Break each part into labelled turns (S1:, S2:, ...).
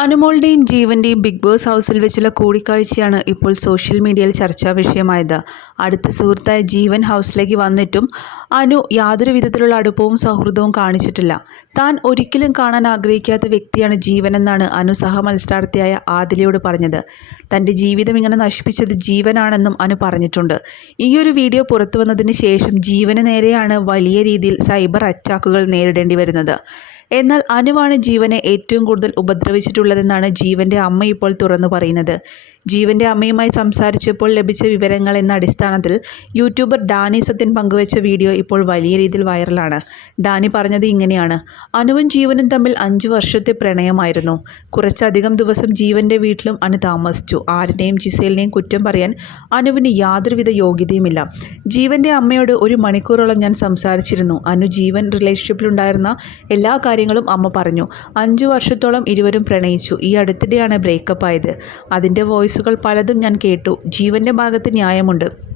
S1: അനുമോളുടെയും ജീവന്റെയും big boss ഹൗസിൽ വെച്ചുള്ള കൂടിക്കാഴ്ചയാണ് ഇപ്പോൾ സോഷ്യൽ മീഡിയയിൽ ചർച്ചാ വിഷയമായത്. അടുത്ത സുഹൃത്തായ ജീവൻ ഹൗസിലേക്ക് വന്നിട്ടും അനു യാതൊരു വിധത്തിലുള്ള അടുപ്പവും സൗഹൃദവും കാണിച്ചിട്ടില്ല. താൻ ഒരിക്കലും കാണാൻ ആഗ്രഹിക്കാത്ത വ്യക്തിയാണ് ജീവനെന്നാണ് അനു സഹമത്സരാർത്ഥിയായ ആദിലയോട് പറഞ്ഞത്. തന്റെ ജീവിതം ഇങ്ങനെ നശിപ്പിച്ചത് ജീവനാണെന്നും അനു പറഞ്ഞിട്ടുണ്ട്. ഈ ഒരു വീഡിയോ പുറത്തു വന്നതിന് ശേഷം ജീവന് നേരെയാണ് വലിയ രീതിയിൽ സൈബർ അറ്റാക്കുകൾ നേരിടേണ്ടി വരുന്നത്. എന്നാൽ അനുവാണ് ജീവനെ ഏറ്റവും കൂടുതൽ ഉപദ്രവിച്ചിട്ടുള്ളതെന്നാണ് ജീവന്റെ അമ്മ ഇപ്പോൾ തുറന്നു പറയുന്നത്. ജീവന്റെ അമ്മയുമായി സംസാരിച്ചപ്പോൾ ലഭിച്ച വിവരങ്ങൾ എന്ന അടിസ്ഥാനത്തിൽ യൂട്യൂബർ ഡാനി സത്യൻ പങ്കുവച്ച വീഡിയോ ഇപ്പോൾ വലിയ രീതിയിൽ വൈറലാണ്. ഡാനി പറഞ്ഞത് ഇങ്ങനെയാണ്. അനുവും ജീവനും തമ്മിൽ അഞ്ചു വർഷത്തെ പ്രണയമായിരുന്നു. കുറച്ചധികം ദിവസം ജീവന്റെ വീട്ടിലും അനു താമസിച്ചു. ആരുടെയും ജിസേലിനെയും കുറ്റം പറയാൻ അനുവിന് യാതൊരുവിധ യോഗ്യതയുമില്ല. ജീവന്റെ അമ്മയോട് ഒരു മണിക്കൂറോളം ഞാൻ സംസാരിച്ചിരുന്നു. അനു ജീവൻ റിലേഷൻഷിപ്പിലുണ്ടായിരുന്ന എല്ലാ കാര്യങ്ങളും അമ്മ പറഞ്ഞു. അഞ്ചു വർഷത്തോളം ഇരുവരും പ്രണയിച്ചു. ഈ അടുത്തിടെയാണ് ബ്രേക്കപ്പ് ആയത്. അതിന്റെ വോയിസുകൾ പലതും ഞാൻ കേട്ടു. ജീവന്റെ ഭാഗത്ത് ന്യായമുണ്ട്.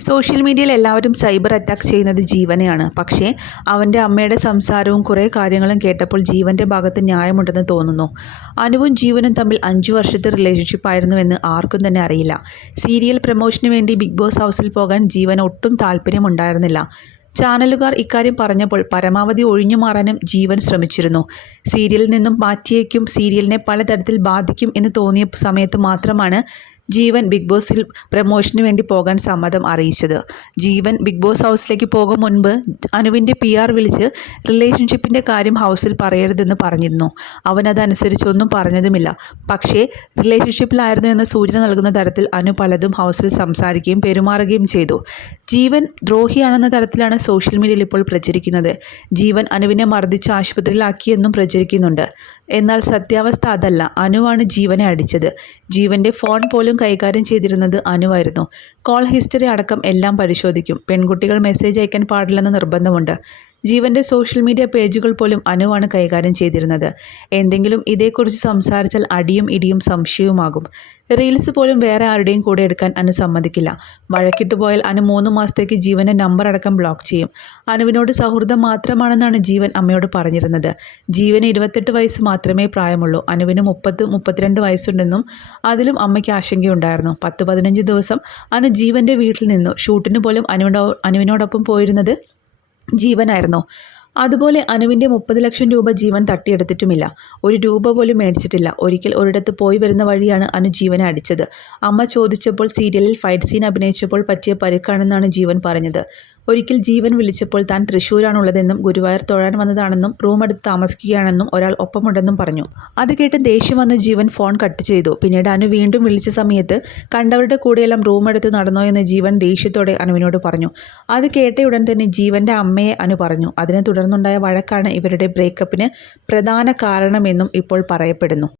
S1: സോഷ്യൽ മീഡിയയിൽ എല്ലാവരും സൈബർ അറ്റാക്ക് ചെയ്യുന്നത് ജീവനെയാണ്. പക്ഷേ അവന്റെ അമ്മയുടെ സംസാരവും കുറേ കാര്യങ്ങളും കേട്ടപ്പോൾ ജീവന്റെ ഭാഗത്ത് ന്യായമുണ്ടെന്ന് തോന്നുന്നു. അനുവും ജീവനും തമ്മിൽ അഞ്ചു വർഷത്തെ റിലേഷൻഷിപ്പ് ആയിരുന്നുവെന്ന് ആർക്കും തന്നെ അറിയില്ല. സീരിയൽ പ്രമോഷന് വേണ്ടി ബിഗ് ബോസ് ഹൗസിൽ പോകാൻ ജീവൻ ഒട്ടും താല്പര്യമുണ്ടായിരുന്നില്ല. ചാനലുകാർ ഇക്കാര്യം പറഞ്ഞപ്പോൾ പരമാവധി ഒഴിഞ്ഞു മാറാനും ജീവൻ ശ്രമിച്ചിരുന്നു. സീരിയലിൽ നിന്നും മാറ്റിയേക്കും സീരിയലിനെ പലതരത്തിൽ ബാധിക്കും എന്ന് തോന്നിയ സമയത്ത് മാത്രമാണ് ജീവൻ ബിഗ് ബോസിൽ പ്രമോഷന് വേണ്ടി പോകാൻ സമ്മതം അറിയിച്ചത്. ജീവൻ ബിഗ് ബോസ് ഹൗസിലേക്ക് പോകും മുൻപ് അനുവിന്റെ പി ആർ വിളിച്ച് റിലേഷൻഷിപ്പിന്റെ കാര്യം ഹൗസിൽ പറയരുതെന്ന് പറഞ്ഞിരുന്നു. അവൻ പറഞ്ഞതുമില്ല. പക്ഷേ റിലേഷൻഷിപ്പിലായിരുന്നു എന്ന സൂചന നൽകുന്ന തരത്തിൽ അനു പലതും ഹൗസിൽ സംസാരിക്കുകയും പെരുമാറുകയും ചെയ്തു. ജീവൻ ദ്രോഹിയാണെന്ന തരത്തിലാണ് സോഷ്യൽ മീഡിയയിൽ ഇപ്പോൾ പ്രചരിക്കുന്നത്. ജീവൻ അനുവിനെ മർദ്ദിച്ച് ആശുപത്രിയിലാക്കിയെന്നും പ്രചരിക്കുന്നുണ്ട്. എന്നാൽ സത്യാവസ്ഥ അതല്ല. അനുവാണ് ജീവനെ അടിച്ചത്. ജീവന്റെ ഫോൺ പോലും കൈകാര്യം ചെയ്തിരുന്നത് അനുവായിരുന്നു. കോൾ ഹിസ്റ്ററി അടക്കം എല്ലാം പരിശോധിക്കും. പെൺകുട്ടികൾ മെസ്സേജ് അയക്കാൻ പാടില്ലെന്ന് നിർബന്ധമുണ്ട്. ജീവന്റെ സോഷ്യൽ മീഡിയ പേജുകൾ പോലും അനുവാണ് കൈകാര്യം ചെയ്തിരുന്നത്. എന്തെങ്കിലും ഇതേക്കുറിച്ച് സംസാരിച്ചാൽ അടിയും ഇടിയും സംശയവുമാകും. റീൽസ് പോലും വേറെ ആരുടെയും കൂടെ എടുക്കാൻ അനു സമ്മതിക്കില്ല. വഴക്കിട്ട് പോയാൽ അനു മൂന്ന് മാസത്തേക്ക് ജീവന്റെ നമ്പർ അടക്കം ബ്ലോക്ക് ചെയ്യും. അനുവിനോട് സൗഹൃദം മാത്രമാണെന്നാണ് ജീവൻ അമ്മയോട് പറഞ്ഞിരുന്നത്. ജീവന് ഇരുപത്തെട്ട് വയസ്സ് മാത്രമേ പ്രായമുള്ളൂ. അനുവിന് മുപ്പത് മുപ്പത്തിരണ്ട് വയസ്സുണ്ടെന്നും അതിലും അമ്മയ്ക്ക് ആശങ്കയുണ്ടായിരുന്നു. പത്ത് പതിനഞ്ച് ദിവസം അനു ജീവന്റെ വീട്ടിൽ നിന്നു. ഷൂട്ടിന് പോലും അനുവിനോ അനുവിനോടൊപ്പം പോയിരുന്നത് ജീവനായിരുന്നു. അതുപോലെ അനുവിന്റെ മുപ്പത് ലക്ഷം രൂപ ജീവൻ തട്ടിയെടുത്തിട്ടുമില്ല. ഒരു രൂപ പോലും മേടിച്ചിട്ടില്ല. ഒരിക്കൽ ഒരിടത്ത് പോയി വരുന്ന വഴിയാണ് അനു ജീവനെ അടിച്ചത്. അമ്മ ചോദിച്ചപ്പോൾ സീരിയലിൽ ഫൈറ്റ് സീൻ അഭിനയിച്ചപ്പോൾ പറ്റിയ പരുക്കാണെന്നാണ് ജീവൻ പറഞ്ഞത്. ഒരിക്കൽ ജീവൻ വിളിച്ചപ്പോൾ താൻ തൃശ്ശൂരാണുള്ളതെന്നും ഗുരുവായൂർ തൊഴാൻ വന്നതാണെന്നും റൂം എടുത്ത് താമസിക്കുകയാണെന്നും ഒരാൾ ഒപ്പമുണ്ടെന്നും പറഞ്ഞു. അത് കേട്ട് ദേഷ്യം വന്ന് ജീവൻ ഫോൺ കട്ട് ചെയ്തു. പിന്നീട് അനു വീണ്ടും വിളിച്ച സമയത്ത് കണ്ടവരുടെ കൂടെയെല്ലാം റൂം എടുത്ത് നടന്നോ എന്ന് ജീവൻ ദേഷ്യത്തോടെ അനുവിനോട് പറഞ്ഞു. അത് കേട്ട ഉടൻ തന്നെ ജീവന്റെ അമ്മയെ അനു പറഞ്ഞു. അതിനെ തുടർന്നുണ്ടായ വഴക്കാണ് ഇവരുടെ ബ്രേക്കപ്പിന് പ്രധാന കാരണമെന്നും ഇപ്പോൾ പറയപ്പെടുന്നു.